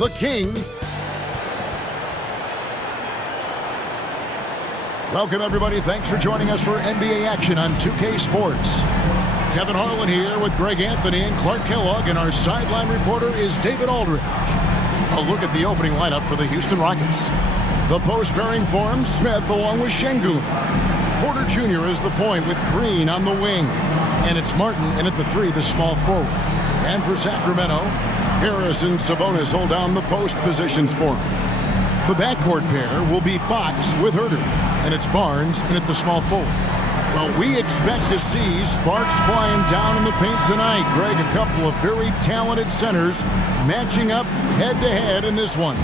the King. Welcome, everybody. Thanks for joining us for NBA action on 2K Sports. Kevin Harlan here with Greg Anthony and Clark Kellogg, and our sideline reporter is David Aldridge. A look at the opening lineup for the Houston Rockets. The post pairing forms Smith along with Şengün. Porter Jr. is the point with Green on the wing. And it's Martin in at the 3, the small forward. And for Sacramento, Harris and Sabonis hold down the post positions for him. The backcourt pair will be Fox with Herter. And it's Barnes in at the small forward. Well, we expect to see sparks flying down in the paint tonight. Greg, a couple of very talented centers matching up head-to-head in this one.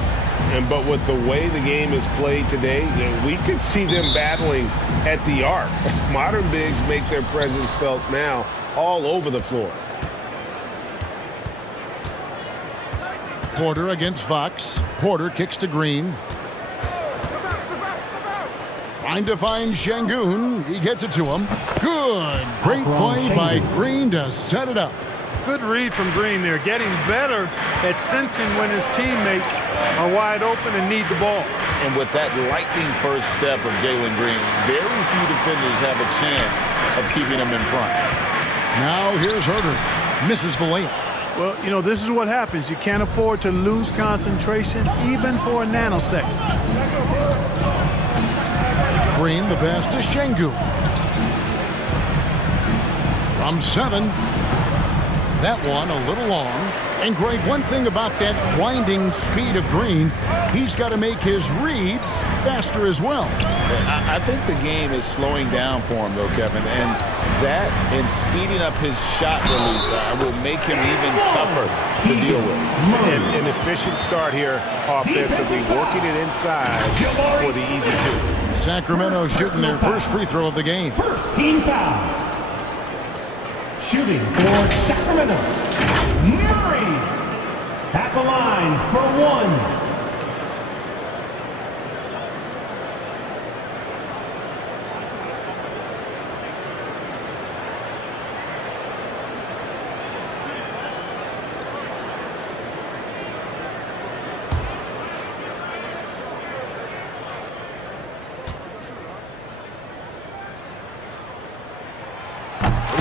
But with the way the game is played today, we could see them battling at the arc. Modern bigs make their presence felt now all over the floor. Porter against Fox. Porter kicks to Green. Trying to find Şengün. He gets it to him. Good. Great play by Green to set it up. Good read from Green there. Getting better at sensing when his teammates are wide open and need the ball. And with that lightning first step of Jalen Green, very few defenders have a chance of keeping him in front. Now here's Herter. Misses the layup. Well, you know, this is what happens. You can't afford to lose concentration even for a nanosecond. Green, the pass to Şengün. From 7. That one a little long. And Greg, one thing about that blinding speed of Green, he's got to make his reads faster as well. I think the game is slowing down for him, though, Kevin. And that and speeding up his shot release will make him even tougher to deal with. An efficient start here offensively, working it inside for the easy 2. Sacramento shooting their first free throw of the game. First team foul. Shooting for Sacramento, Murray at the line for 1.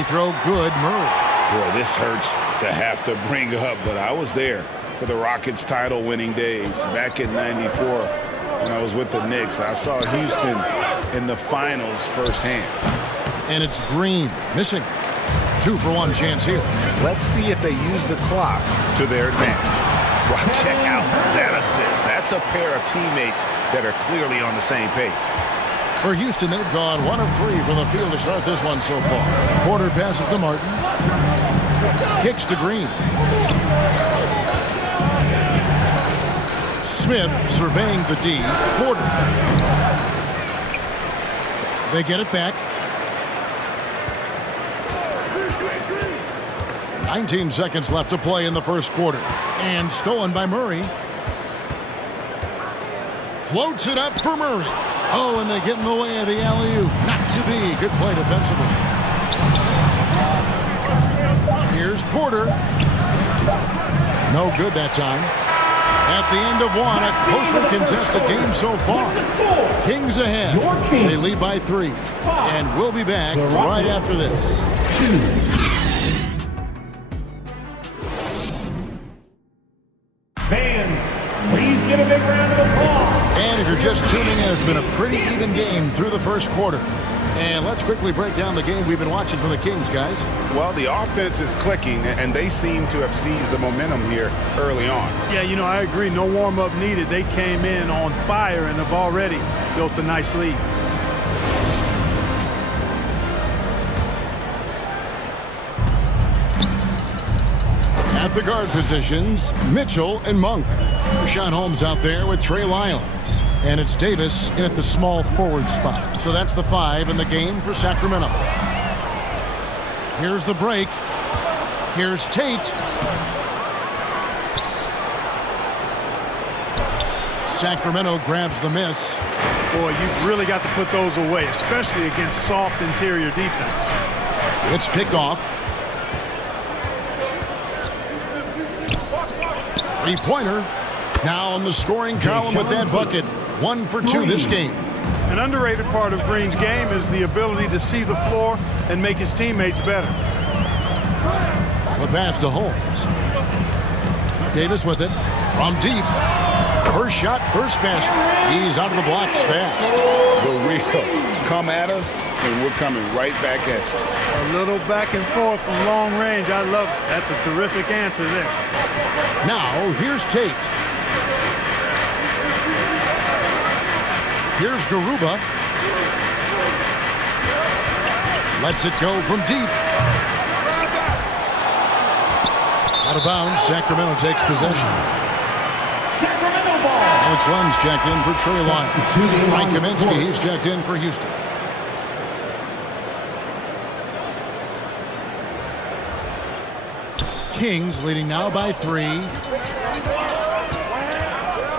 Throw good, Murray. Boy, this hurts to have to bring up, but I was there for the Rockets title-winning days back in '94 when I was with the Knicks. I saw Houston in the finals firsthand. And it's Green missing. 2-for-1 chance here. Let's see if they use the clock to their advantage. Well, check out that assist. That's a pair of teammates that are clearly on the same page. For Houston, they've gone 1 of 3 from the field to start this one so far. Porter passes to Martin. Kicks to Green. Smith surveying the D. Porter. They get it back. 19 seconds left to play in the first quarter. And stolen by Murray. Floats it up for Murray. Oh, and they get in the way of the alley-oop. Not to be. Good play defensively. Here's Porter. No good that time. At the end of one, a closely contested game so far. Kings ahead. They lead by 3. And we'll be back right after this. 2. Fans, please give a big round of applause. And if you're just tuning in, it's been a pretty even game through the first quarter. And let's quickly break down the game we've been watching from the Kings, guys. Well, the offense is clicking, and they seem to have seized the momentum here early on. Yeah, you know, I agree. No warm-up needed. They came in on fire and have already built a nice lead. At the guard positions, Mitchell and Monk. Rashawn Holmes out there with Trey Lyles. And it's Davis in at the small forward spot. So that's the 5 in the game for Sacramento. Here's the break. Here's Tate. Sacramento grabs the miss. Boy, you've really got to put those away, especially against soft interior defense. It's picked off. Three-pointer. Now on the scoring column with that bucket. 1 for 2 this game. An underrated part of Green's game is the ability to see the floor and make his teammates better. The pass to Holmes. Davis with it from deep. First shot, first basket. He's out of the blocks fast. The real come at us, and we're coming right back at you. A little back and forth from long range. I love it. That's a terrific answer there. Now, here's Tate. Here's Garuba. Lets it go from deep. Out of bounds, Sacramento takes possession. Sacramento ball. Alex Lunn's checked in for Trey Lyons. Mike Kaminsky, he's checked in for Houston. Kings leading now by 3.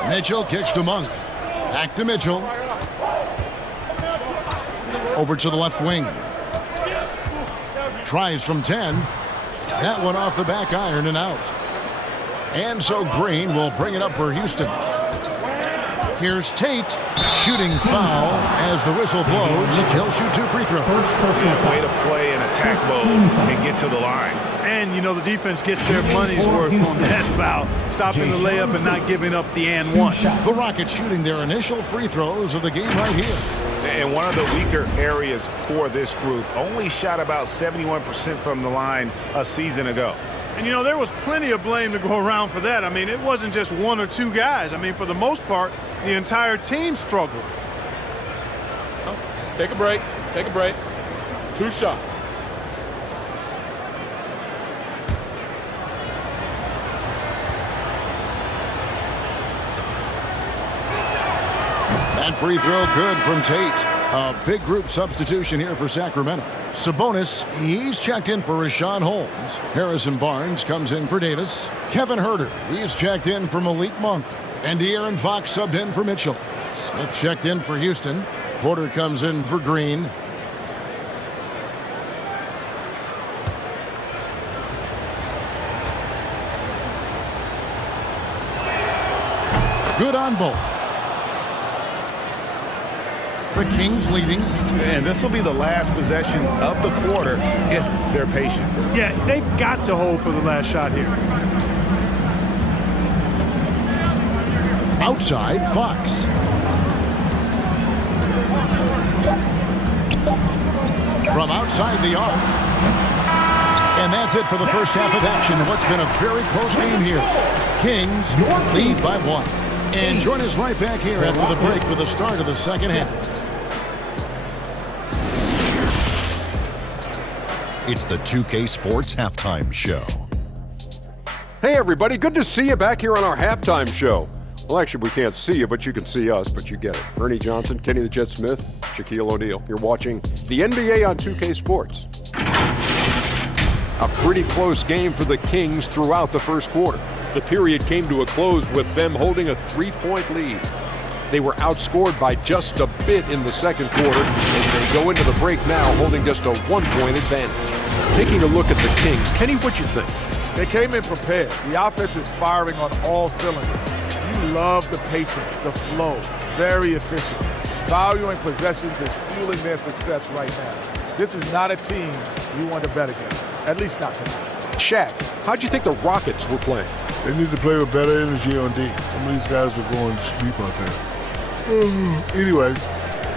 Mitchell kicks to Monk. Back to Mitchell. Over to the left wing. Tries from 10. That one off the back iron and out. And so Green will bring it up for Houston. Here's Tate. Shooting foul as the whistle blows. He'll shoot 2 free throws. Way to play in attack mode and get to the line. And, you know, the defense gets their money's worth on that foul. Stopping the layup and not giving up the and one. The Rockets shooting their initial free throws of the game right here. And one of the weaker areas for this group, only shot about 71% from the line a season ago. And, you know, there was plenty of blame to go around for that. I mean, it wasn't just 1 or 2 guys. I mean, for the most part, the entire team struggled. Take a break. Take a break. 2 shots. That free throw good from Tate. A big group substitution here for Sacramento. Sabonis, he's checked in for Rashawn Holmes. Harrison Barnes comes in for Davis. Kevin Huerter, he's checked in for Malik Monk. And De'Aaron Fox subbed in for Mitchell. Smith checked in for Houston. Porter comes in for Green. Good on both. The Kings leading. And this will be the last possession of the quarter if they're patient. Yeah, they've got to hold for the last shot here. Outside, Fox. From outside the arc. And that's it for the first half of action. What's been a very close game here. Kings lead by 1. And join us right back here after the break for the start of the second half. It's the 2K Sports Halftime Show. Hey everybody, good to see you back here on our halftime show. Well, actually, we can't see you, but you can see us, but you get it. Ernie Johnson, Kenny the Jet Smith, Shaquille O'Neal. You're watching the NBA on 2K Sports. A pretty close game for the Kings throughout the first quarter. The period came to a close with them holding a 3-point lead. They were outscored by just a bit in the second quarter as they go into the break now holding just a 1-point advantage. Taking a look at the Kings, Kenny, what you think? They came in prepared. The offense is firing on all cylinders. You love the patience, the flow, very efficient. Valuing possessions is fueling their success right now. This is not a team you want to bet against, at least not tonight. Shaq, how'd you think the Rockets were playing? They need to play with better energy on D. Some of these guys were going to sleep out there. Anyway,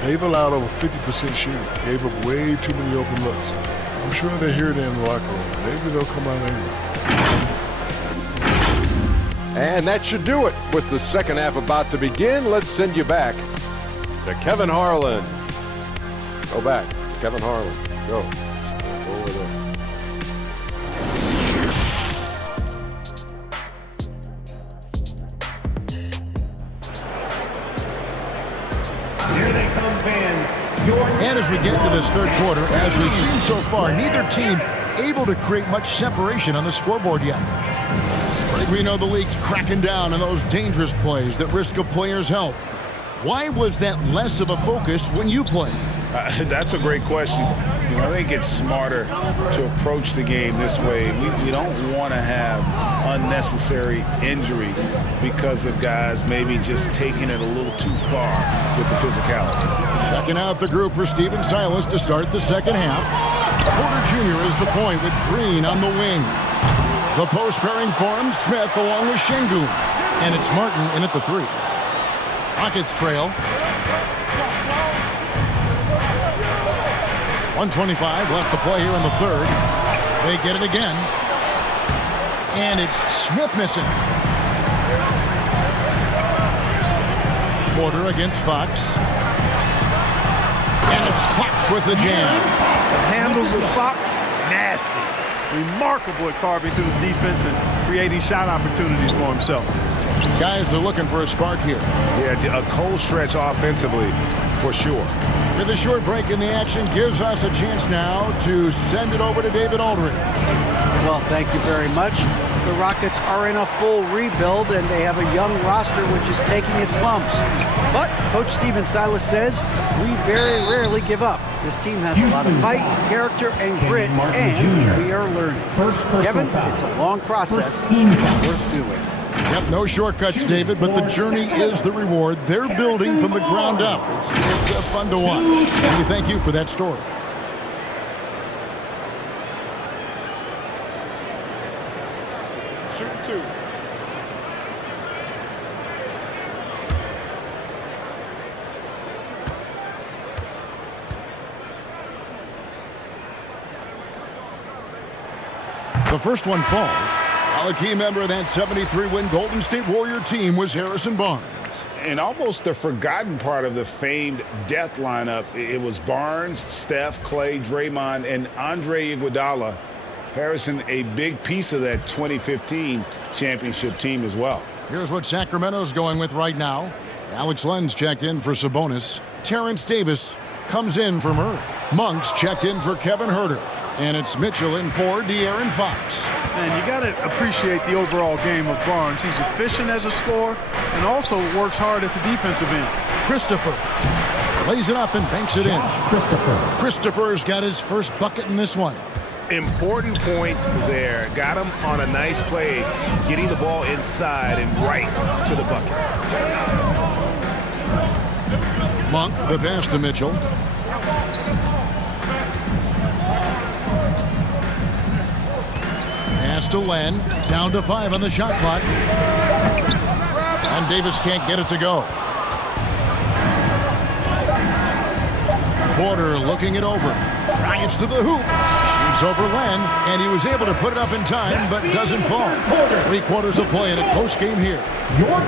they've allowed over 50% shooting. Gave up way too many open looks. I'm sure they hear it in the locker room. Maybe they'll come out angry. And that should do it. With the second half about to begin, let's send you back to Kevin Harlan. Go back. Kevin Harlan. Go. Over there. Here they come, fans. And as we get into this third quarter, as we've seen so far, neither team able to create much separation on the scoreboard yet. We know the league's cracking down on those dangerous plays that risk a player's health. Why was that less of a focus when you played? That's a great question. I think it's smarter to approach the game this way. We don't want to have unnecessary injury because of guys maybe just taking it a little too far with the physicality. Checking out the group for Steven Silas to start the second half. Porter Jr. is the point with Green on the wing. The post pairing forms Smith along with Şengün. And it's Martin in at the 3. Rockets trail. 1:25 left to play here in the third. They get it again. And it's Smith missing. Porter against Fox. And it's Fox with the jam. The handles of Fox, nasty. Remarkable at carving through the defense and creating shot opportunities for himself. Guys are looking for a spark here. Yeah, a cold stretch offensively for sure. With a short break in the action gives us a chance now to send it over to David Aldridge. Well, thank you very much. The Rockets are in a full rebuild, and they have a young roster which is taking its lumps. But Coach Steven Silas says we very rarely give up. This team has a lot of fight, character, and grit, and we are learning. Kevin, it's a long process, and it's worth doing. Yep, no shortcuts, David, but the journey is the reward. They're building from the ground up. It's fun to watch. And we thank you for that story. Shooting 2. The first one falls. While a key member of that 73-win Golden State Warrior team was Harrison Barnes. And almost the forgotten part of the famed death lineup, it was Barnes, Steph, Clay, Draymond, and Andre Iguodala. Harrison, a big piece of that 2015 championship team as well. Here's what Sacramento's going with right now. Alex Len's checked in for Sabonis. Terrence Davis comes in for Murray. Monk's checked in for Kevin Huerter. And it's Mitchell in for De'Aaron Fox. Man, you got to appreciate the overall game of Barnes. He's efficient as a scorer and also works hard at the defensive end. Christopher lays it up and banks it in. Christopher's got his first bucket in this one. Important points there. Got him on a nice play, getting the ball inside and right to the bucket. Monk, the pass to Mitchell. Pass to Len. Down to 5 on the shot clock. And Davis can't get it to go. Porter looking it over. Drives to the hoop. Shoots over Len. And he was able to put it up in time, but doesn't fall. 3 quarters of play in a close game here.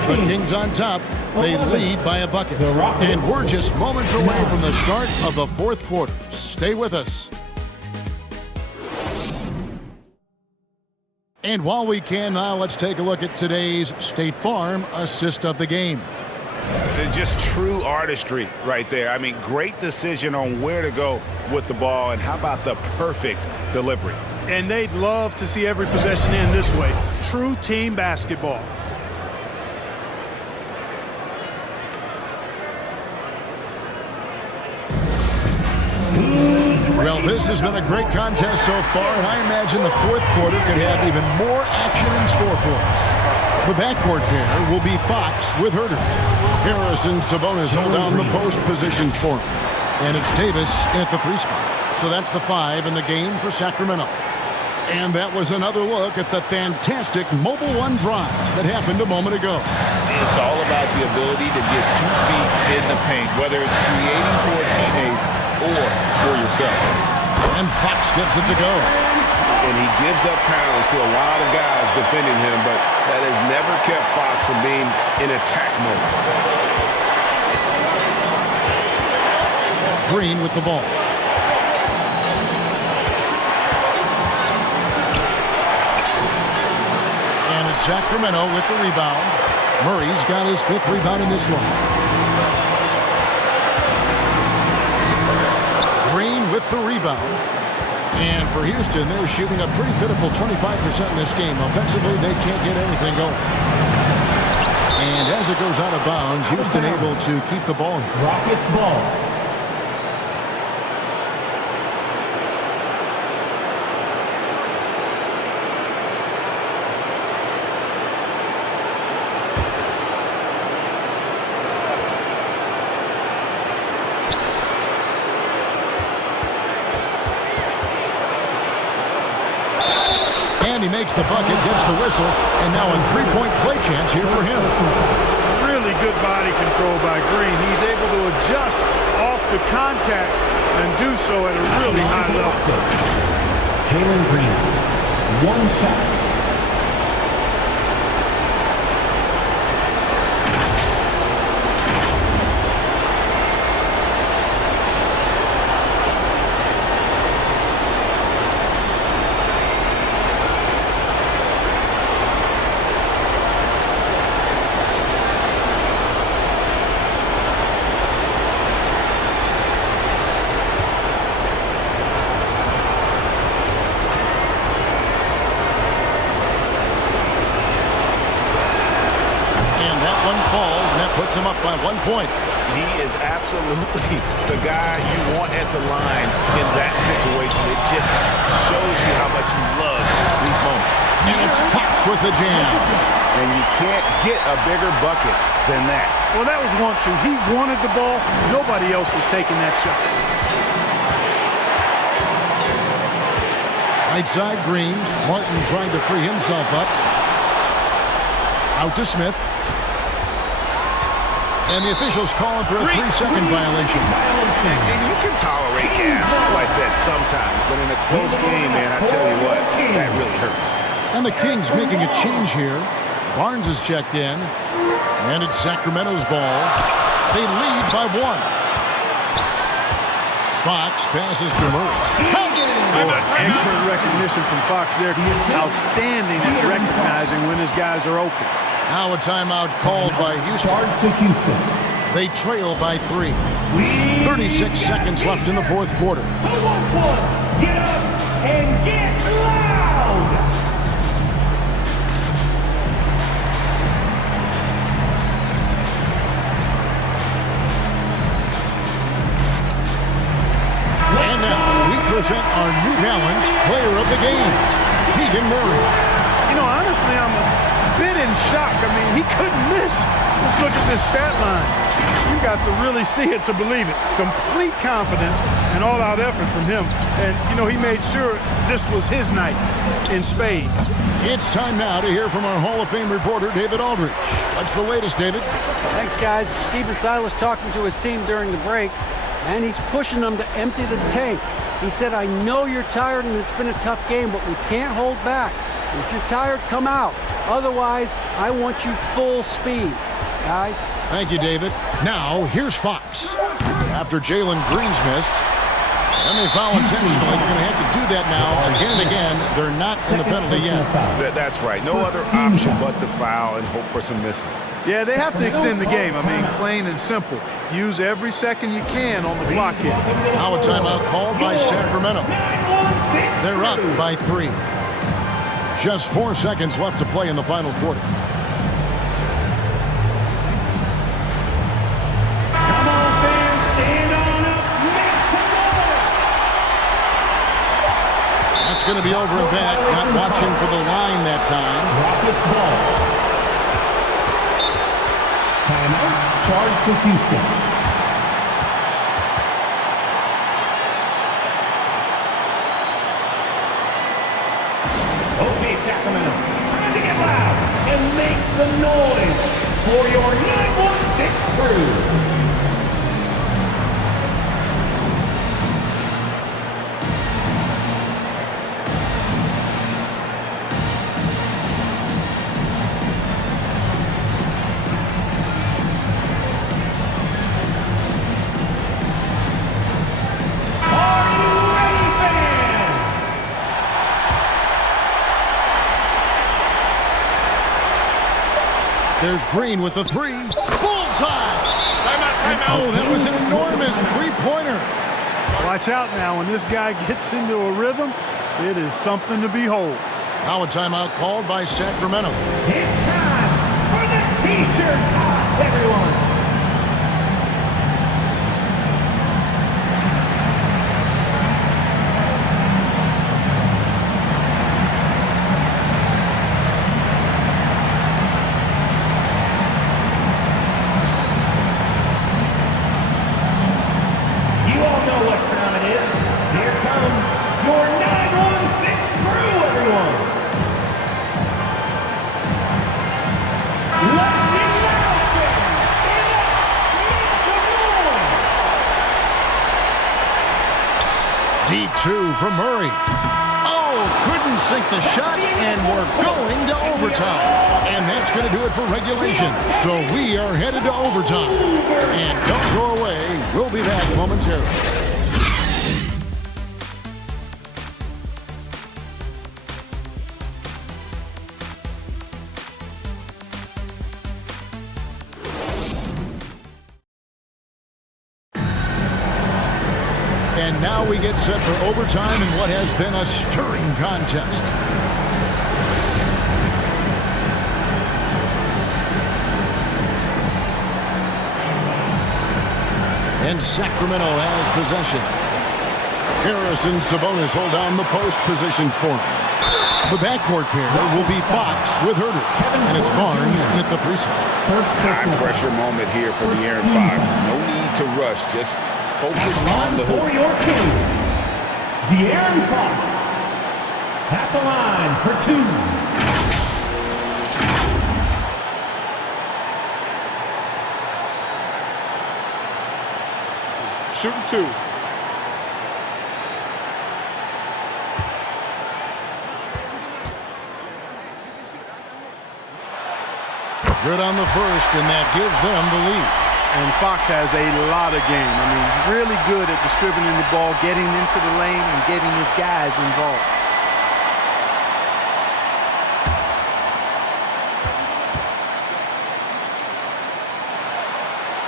The Kings on top. They lead by a bucket. And we're just moments away from the start of the fourth quarter. Stay with us. And while we can now, let's take a look at today's State Farm assist of the game. Just true artistry right there. I mean, great decision on where to go with the ball, and how about the perfect delivery? And they'd love to see every possession end this way. True team basketball. Well, this has been a great contest so far, and I imagine the fourth quarter could have even more action in store for us. The backcourt pair will be Fox with Huerter. Harris and Sabonis hold down the post positions for him. And it's Davis in at the 3 spot. So that's the 5 in the game for Sacramento. And that was another look at the fantastic Mobile One drive that happened a moment ago. It's all about the ability to get 2 feet in the paint, whether it's creating for a teammate or for yourself. And Fox gets it to go. And he gives up pounds to a lot of guys defending him, but that has never kept Fox from being in attack mode. Green with the ball. And it's Sacramento with the rebound. Murray's got his 5th rebound in this one. Green with the rebound. And for Houston, they're shooting a pretty pitiful 25% in this game. Offensively, they can't get anything going. And as it goes out of bounds, Houston able to keep the ball. Rockets ball. And he makes the bucket, gets the whistle, and now a three-point play chance here for him. Really good body control by Green. He's able to adjust off the contact and do so at a really high level. Jalen Green, one shot. Puts him up by 1 point. He is absolutely the guy you want at the line in that situation. It just shows you how much he loves these moments. And it's Fox with the jam. And you can't get a bigger bucket than that. Well, that was 1-2. He wanted the ball. Nobody else was taking that shot. Right side, Green. Martin trying to free himself up. Out to Smith. And the officials calling for a 3-second violation. And you can tolerate gas like that sometimes, but in a close game, man, I tell you what, that really hurts. And the Kings making a change here. Barnes is checked in. And it's Sacramento's ball. They lead by 1. Fox passes to Mertz. Excellent recognition from Fox there. Outstanding at recognizing when his guys are open. Now a timeout called by Houston. They trail by 3. 36 seconds left in the fourth quarter. Who wants one? Get up and get loud! And now we present our New Balance player of the game, Keegan Murray. You know, honestly, I'm a bit in shock. I mean, he couldn't miss. Just look at this stat line. You got to really see it to believe it. Complete confidence and all-out effort from him. And, you know, he made sure this was his night in spades. It's time now to hear from our Hall of Fame reporter, David Aldridge. What's the latest, David? Thanks, guys. Stephen Silas talking to his team during the break, and he's pushing them to empty the tank. He said, I know you're tired and it's been a tough game, but we can't hold back. If you're tired, come out. Otherwise, I want you full speed, guys. Thank you, David. Now, here's Fox. After Jalen Green's miss, and they foul intentionally. They're going to have to do that now again and again. They're not in the penalty yet. That's right. No other option but to foul and hope for some misses. Yeah, they have to extend the game. I mean, plain and simple. Use every second you can on the clock here. Now a timeout called by Sacramento. They're up by 3. Just 4 seconds left to play in the final quarter. Come on, fans, stand on up, make some noise! That's going to be over and back. Not watching for the line that time. Rockets ball. Timeout, charge to Houston. Okay, Sacramento, time to get loud and make some noise for your 916 crew. There's Green with the 3. Bullseye! Timeout. Oh, that was an enormous three-pointer. Watch out now. When this guy gets into a rhythm, it is something to behold. Now a timeout called by Sacramento. It's time for the T-shirt toss, everyone. 2 from Murray. Oh, couldn't sink the shot, and we're going to overtime. And that's going to do it for regulation. So we are headed to overtime. And don't go away. We'll be back momentarily. And now we get set for overtime in what has been a stirring contest. And Sacramento has possession. Harris and Sabonis hold down the post positions for him. The backcourt pair will be Fox with Herter. And it's Barnes in at the 3 spot. High pressure moment here for De'Aaron Fox. No need to rush. Just focus on the hoop. For your Kings, De'Aaron Fox at the line for 2. Shooting 2. Good on the first, and that gives them the lead. And Fox has a lot of game. I mean, really good at distributing the ball, getting into the lane, and getting his guys involved.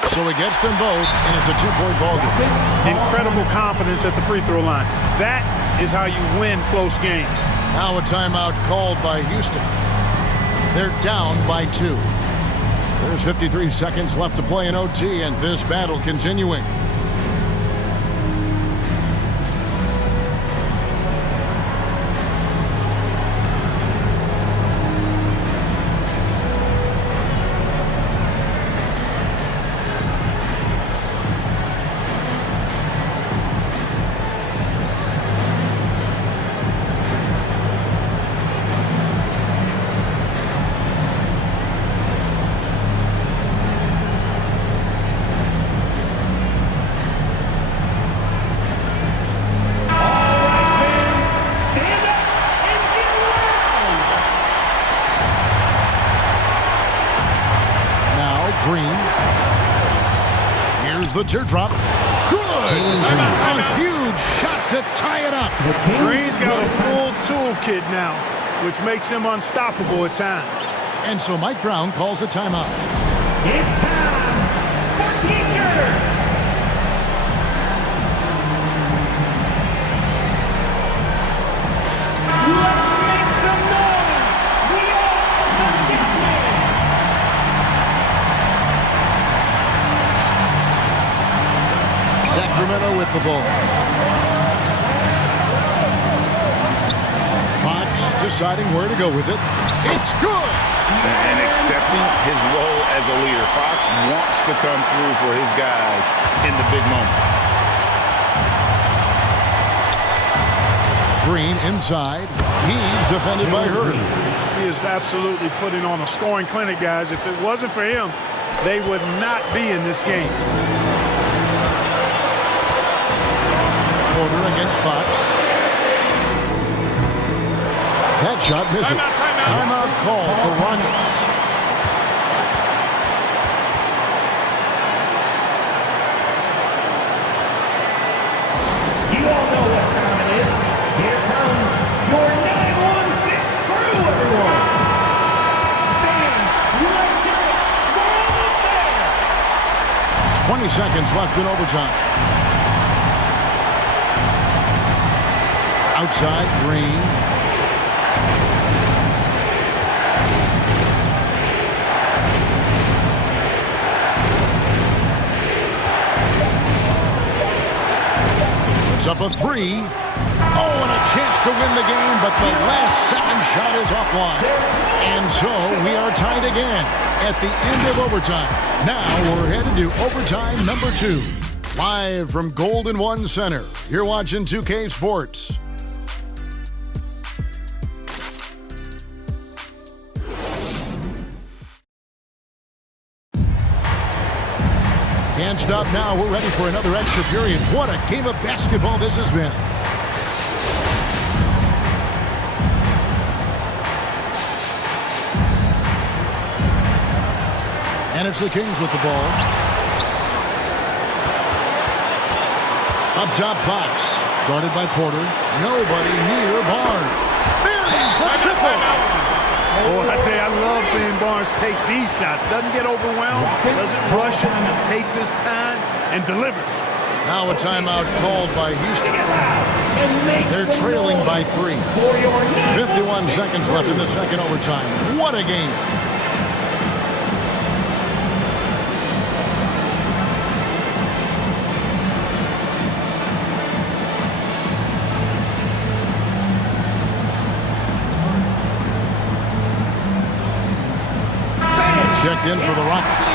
So he gets them both, and it's a 2-point ball game. Incredible confidence at the free throw line. That is how you win close games. Now a timeout called by Houston. They're down by 2. There's 53 seconds left to play in OT, and this battle continuing. Green. Here's the teardrop. Good! A huge shot to tie it up. Green's got a full toolkit now, which makes him unstoppable at times. And so Mike Brown calls a timeout. It's time for T-shirts. Let's make some noise. We are the 6 men. Sacramento with the ball. Fox deciding where to go with it. It's good! And accepting his role as a leader. Fox wants to come through for his guys in the big moments. Green inside. He's defended by Herter. He is absolutely putting on a scoring clinic, guys. If it wasn't for him, they would not be in this game. Porter against Fox. That shot misses. Timeout call for Rockets. You all know what time it is. Here comes your 916 crew, everyone. Fans, let's go. We're almost there. 20 seconds left in overtime. Outside, Green. It's up a 3. Oh, and a chance to win the game, but the last second shot is offline. And so we are tied again at the end of overtime. Now we're headed to overtime number 2. Live from Golden One Center, you're watching 2K Sports. Can't stop now. We're ready for another extra period. What a game of basketball this has been. And it's the Kings with the ball. Up top, Fox. Guarded by Porter. Nobody near Barnes. There's the triple. Oh, I tell you, I love seeing Barnes take these shots. Doesn't get overwhelmed, doesn't rush it, takes his time, and delivers. Now a timeout called by Houston. They're trailing by 3. 51 seconds left in the second overtime. What a game. Checked in for the Rockets.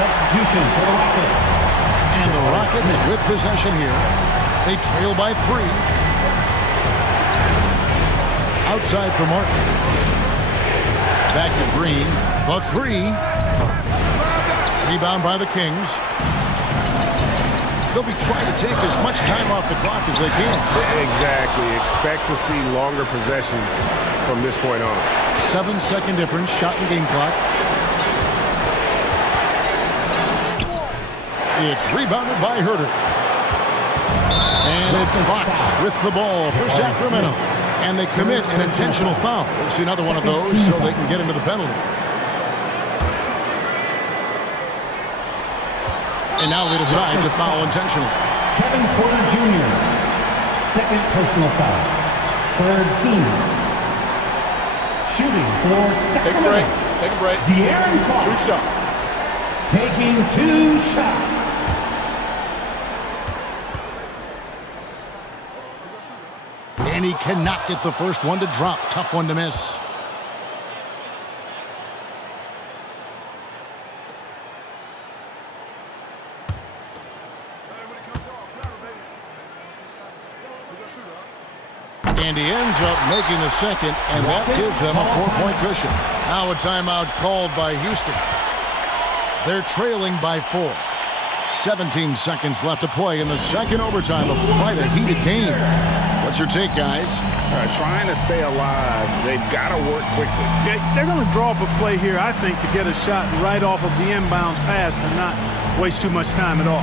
Substitution for the Rockets. And the Rockets with possession here. They trail by 3. Outside for Martin. Back to Green. The 3. Rebound by the Kings. They'll be trying to take as much time off the clock as they can. Exactly. Expect to see longer possessions from this point on. 7-second difference, shot and game clock. It's rebounded by Herter. And it's Fox with the ball for Sacramento. And they commit an intentional foul. We'll see another one of those so they can get into the penalty. And now they decide to foul intentionally. Kevin Porter Jr. Second personal foul. Third team. Shooting for Sacramento. Take a break. De'Aaron Fox. 2 shots. Taking 2 shots. And he cannot get the first one to drop. Tough one to miss. And he ends up making the second, and that gives them a 4-point cushion. Now a timeout called by Houston. They're trailing by 4. 17 seconds left to play in the second overtime of quite a heated game. What's your take, guys? Trying to stay alive. They've got to work quickly. They're going to draw up a play here, I think, to get a shot right off of the inbounds pass to not waste too much time at all.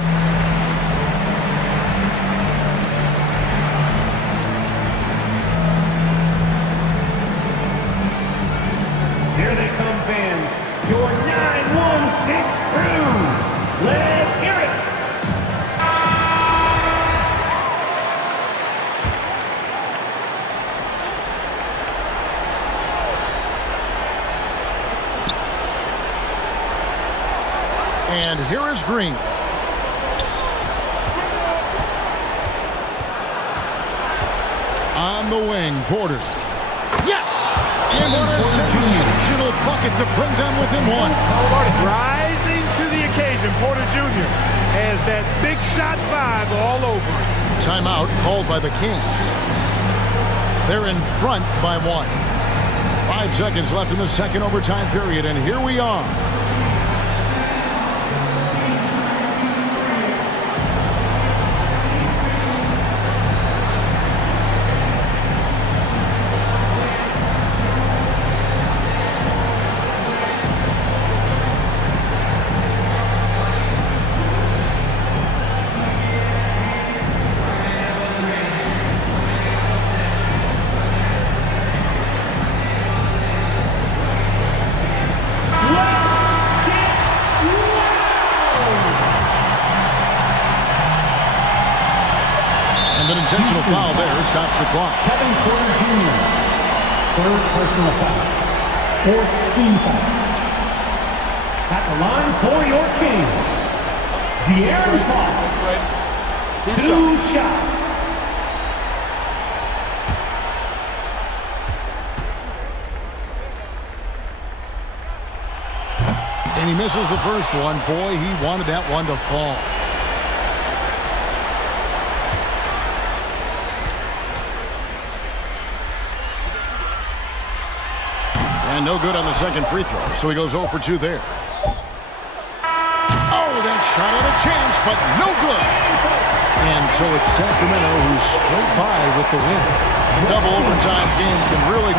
Here they come, fans. Your 916 crew. Let's hear it. And here is Green. On the wing, Porter. Yes! And what a sensational bucket to bring them within 1. Rising to the occasion, Porter Jr. has that big shot 5 all over him. Timeout called by the Kings. They're in front by 1. 5 seconds left in the second overtime period, and here we are. Intentional foul there stops the clock. Kevin Porter Jr. Third personal foul. 4th team foul. At the line for your Kings, De'Aaron Fox. 2 shots. And he misses the first one. Boy, he wanted that one to fall. And no good on the second free throw, so he goes 0 for 2 there. Oh, that shot had a chance, but no good. And so it's Sacramento who's straight by with the win. The double overtime game can really